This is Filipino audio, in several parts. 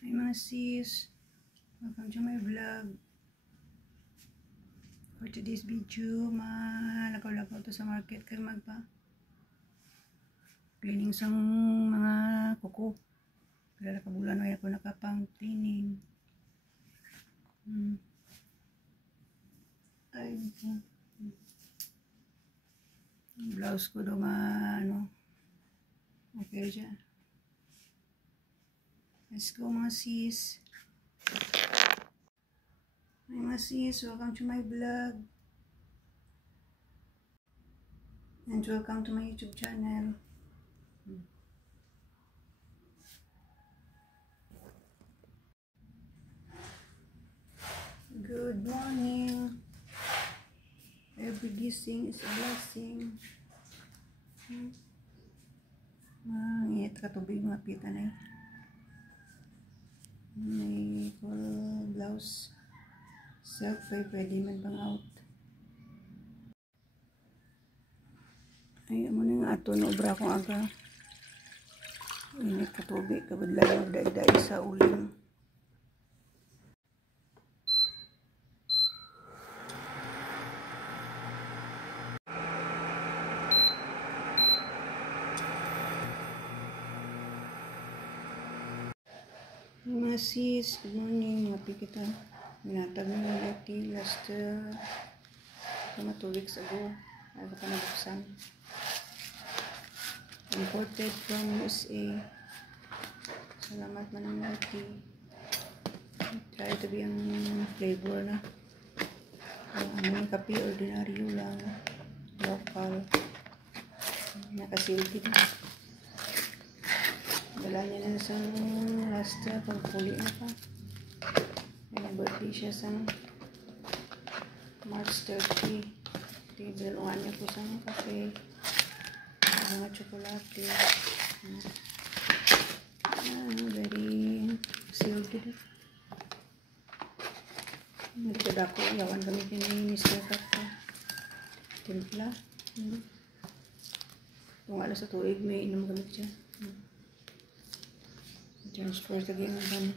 Hi mga sis, welcome to my vlog. For today's video, malagaw-lagaw to sa market kay magpa cleaning sang mga kuko. Kaya kabulan ay ako nakapang cleaning. Ay, blouse ko daw okay dyan. Let's go mga sis. Hi mga sis, welcome to my vlog. And welcome to my YouTube channel. Good morning. Every blessing is a blessing. Ngit ka tubig mga pita na yun. May blouse. Self-pay, pwede man pang out. Ay, amo na nga ato, naubra kong aga. Init ka tubig, kabadlayan magdaigdaig sa uling. Mga sis, good morning. Mapi kita. Minatag mo yung lati last 2 weeks ago. Ayaw pa nabuksan. Imported from USA. Salamat man ang lati. Try to be ang flavor na. Ang kape, ordinaryo lang. Local. Nakasilid na. Dala niya na sa last pagpuli na pa. May birthday siya sa March 30. Binuan niya po sa kape. Mga tsokolate. Very sealed. Nagkad ako. Yawan kami kini-Mr. Cup ko. Timpla. Kung alas sa tuig, may inom kami dyan. Transfer lagi ang kami.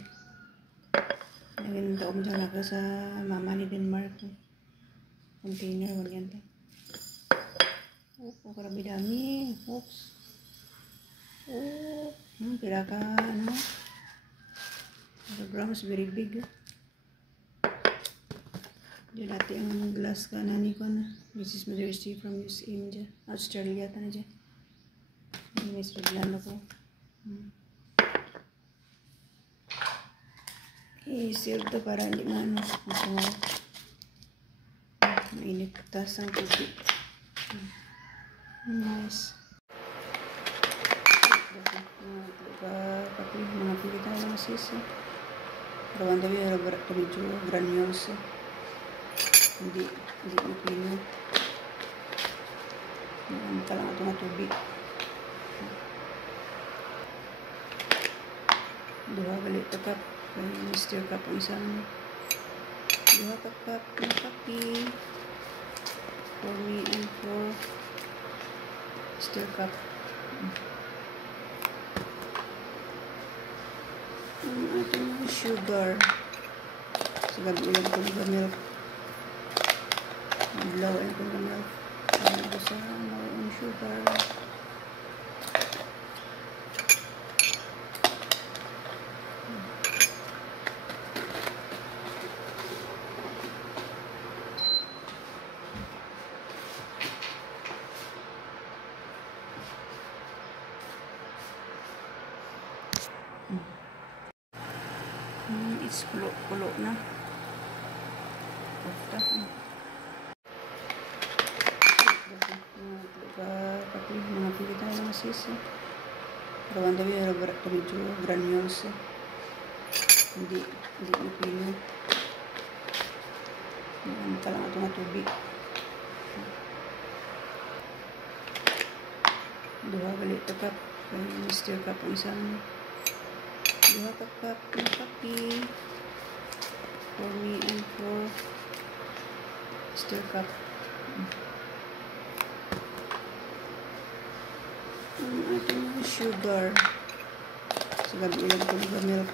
Ngayon taon dyan ako sa mama ni Denmark. Container, ganyan ta. Karabi dami. Oops. Pila ka, the grams very big. Diyan dati ang glass ka nani ko na. This is Majesty from USA, Australia ta na dyan. Ini is Redland ako. I-serve to para hindi masungaw. Mainit tas ang tubig. Nice. Mga pilitan lang sisi. Rawan tabi medyo granules. Hindi ipino. Ka lang ito na tubig. Duha galit ka cup. Mr. Cup ang isang duha ka cup na kape for me and for Mr. Cup. Ang ating sugar sa gabi ulang ko ng milk. Maglaw ay ko ng milk. Ano ko sa ang sugar. It's kulo na. Basta. Mga pilitan lang sisi. Rawan tabi medyo granules. Hindi ipino. Ka lang ito na tubig. Duha galit ka cup. Mr. Cup ang isang duha ka cup na kape for me and for Mr. Cup. Ang ating sugar sa gabi ulang ko ng milk.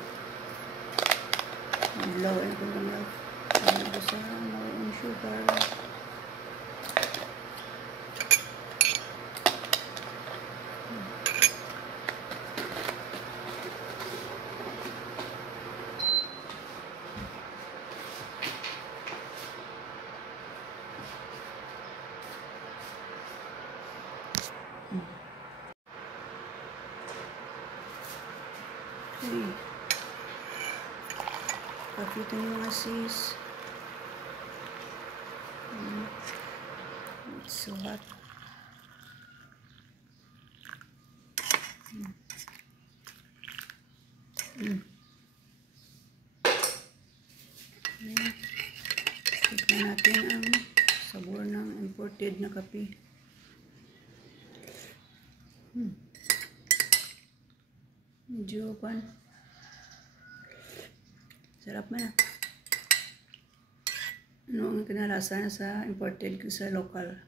Madlawan ko lang lang. Ano ko sa mga sugar. Okay. Pakita nyo mga sis. It's so hot. Tignan natin ang sabor ng imported na kape. Medyo pan. Sarap na. Ano ang kinalasan sa imported ko sa local?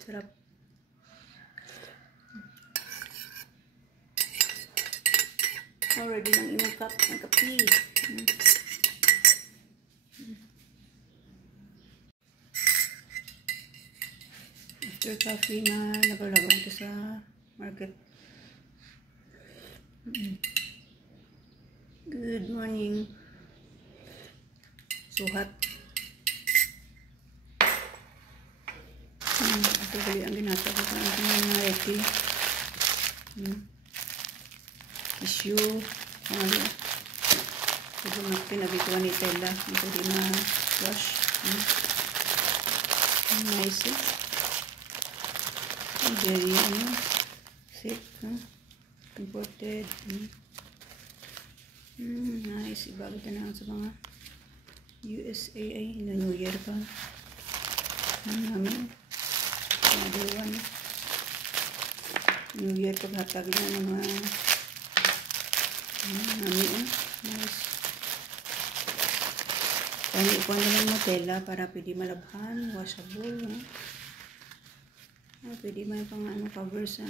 Sarap. Already ng inyong cup ng kape. After coffee na nagalagay ito sa market. Good morning. So hot. Ito bali ang ginata ko sa ating mga reti. Tissue. Ano. Ito pinabituan ni tela. Ito din na wash. Nice. Very sick. Imported. Nice. Ibago na sa mga USA ay na New Year pa. Namin. Another one. New Year paghatag na ng mga namin. Nice. Kaya ikuha na lang Nutella para pwede malabhan. Washable. Pwede may pang covers.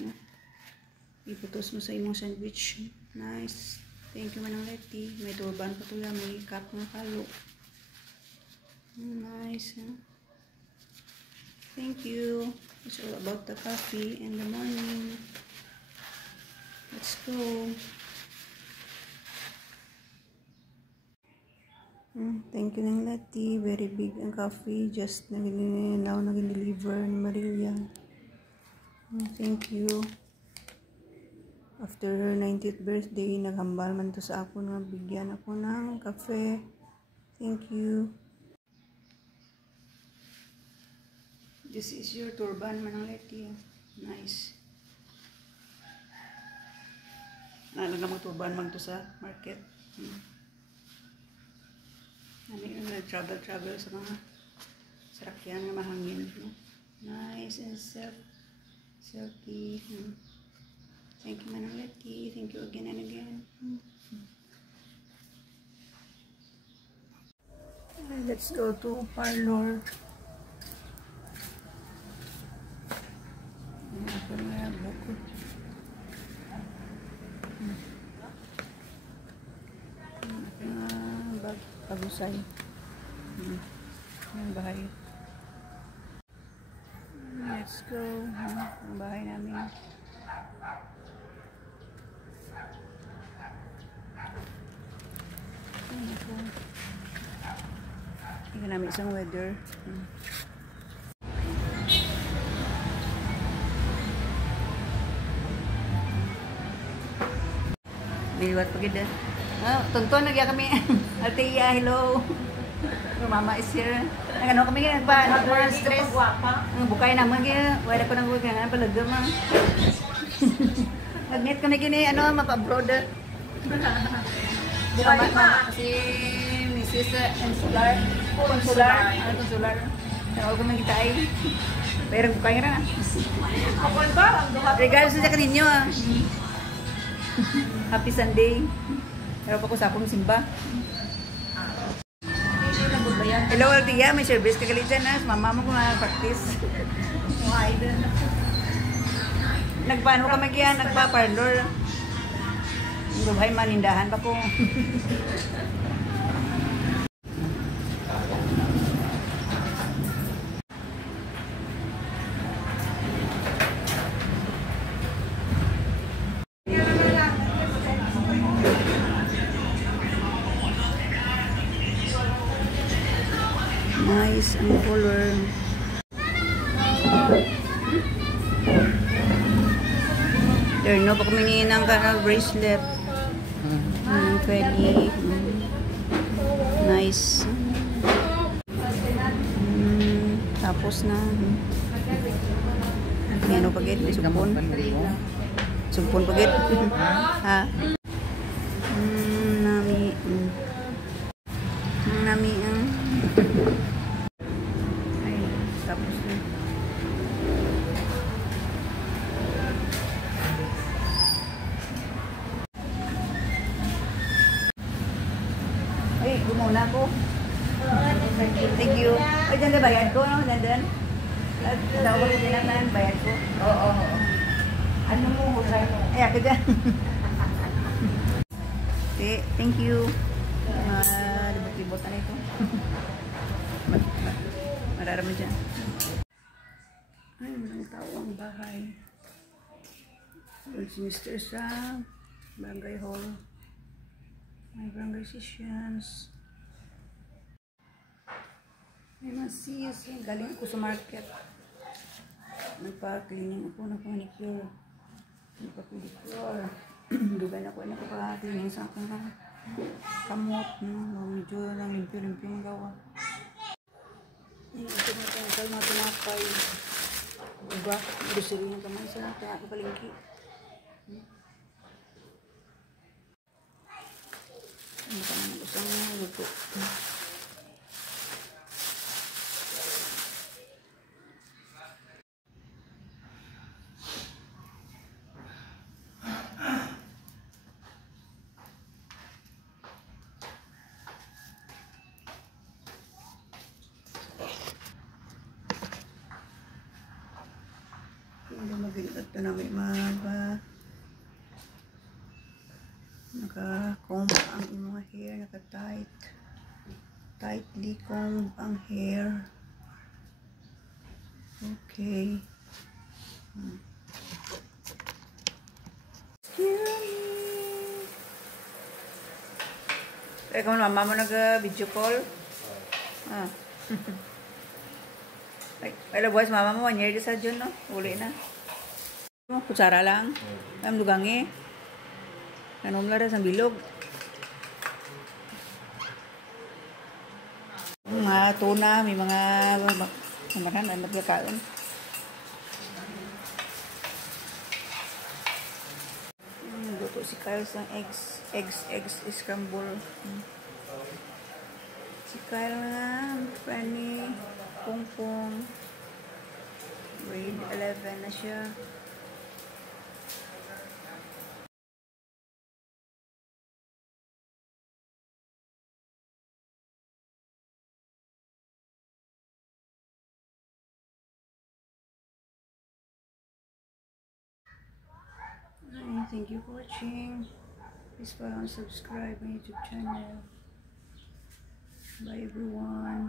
Iputos mo sa imong sandwich. Nice. Thank you Manang Letty. May turban pa tuya. May cup na kalo. Nice. Thank you. It's all about the coffee in the morning. Let's go. Thank you Nang Letty. Very big ang coffee. Just nag-deliver ni Marilia. Thank you. After her 90th birthday, naghambal man to sa ako na bigyan ako ng kafe. Thank you. This is your turban, Manang Letty. Nice. Nalaga mo turban man to sa market. Travel sa mga sarakyan na mahangin. Nice and silky. Thank you Manang Letty. Thank you again and again. Let's go to parlor. Pagusay. Yung bahay. Let's go. Ang bahay namin. Tingnan namin isang weather. Liwat pagid. Tonton nagya kami. Altea, hello. Mama is here. Ano kami ba? Ano stress? Bukay naman kaya wala ko nang buhay nga palaga ma. Nag-net ko na gini ano mapa-abroad. Bukay ma si Mrs. Consular. Consular. Tawag ko man kita ay. Pero bukay ra. Ako ba? Regalo sa kaninyo ah. Happy Sunday. Pero pa ko sa akong simba. Hello, Altia. May service ka galit dyan, ha? Mama mo kung na-practice. Nagpaano ka magyan? Nagpa-parlor. Gubay manindahan pa ko. Nice ang color. There no pa kami ng bracelet. Pwede. Nice. Tapos na. Ano pagit? Sumpon. Sumpon pagit. Ha? Nami. Nami ang. Ay, tapos na. Ay, gumuna ko. Thank you. Ay, dyan na bayad ko, no? Dyan. At tawag ko din naman, bayad ko. Oo. Ano mo, husay mo? Ay, ako dyan. Okay, thank you. Libot-libot na ito. Mararami dyan. Ay, walang tao ang bahay. Yung si Mr. sa Barangay Hall. May barangay sessions. May masis. Galing ako sa market. Nagpa-cleaning ako. Nagpa-manicure. Nagpa-pedicure. Dugan ako. Nagpa-cleaning sa akin. Kamot. Medyo lang limpyo-limpyo ang gawa. Ito na tangkal na tinapay. Diba? Grocery na kamay sa palengke. Ano ka naman isang luto. Hindi mag-ingat na namin naka-comb ang mga hair, tightly comb ang hair. Okay. Ikaw na, mama mo nag-video call? Ah. Ay, buwas mama mo, 1 year sa June, no? Uli na. Kutsara lang. Ay, dugangi. Nanom lang sa bilog. Mga tuna, may mga mamaran, ay magkakaon. Luto si Kyle ng eggs scramble. Si Kyle nga, Fanny, Pongpong. Grade 11 na siya. Thank you for watching. Please follow and subscribe my YouTube channel. Bye everyone.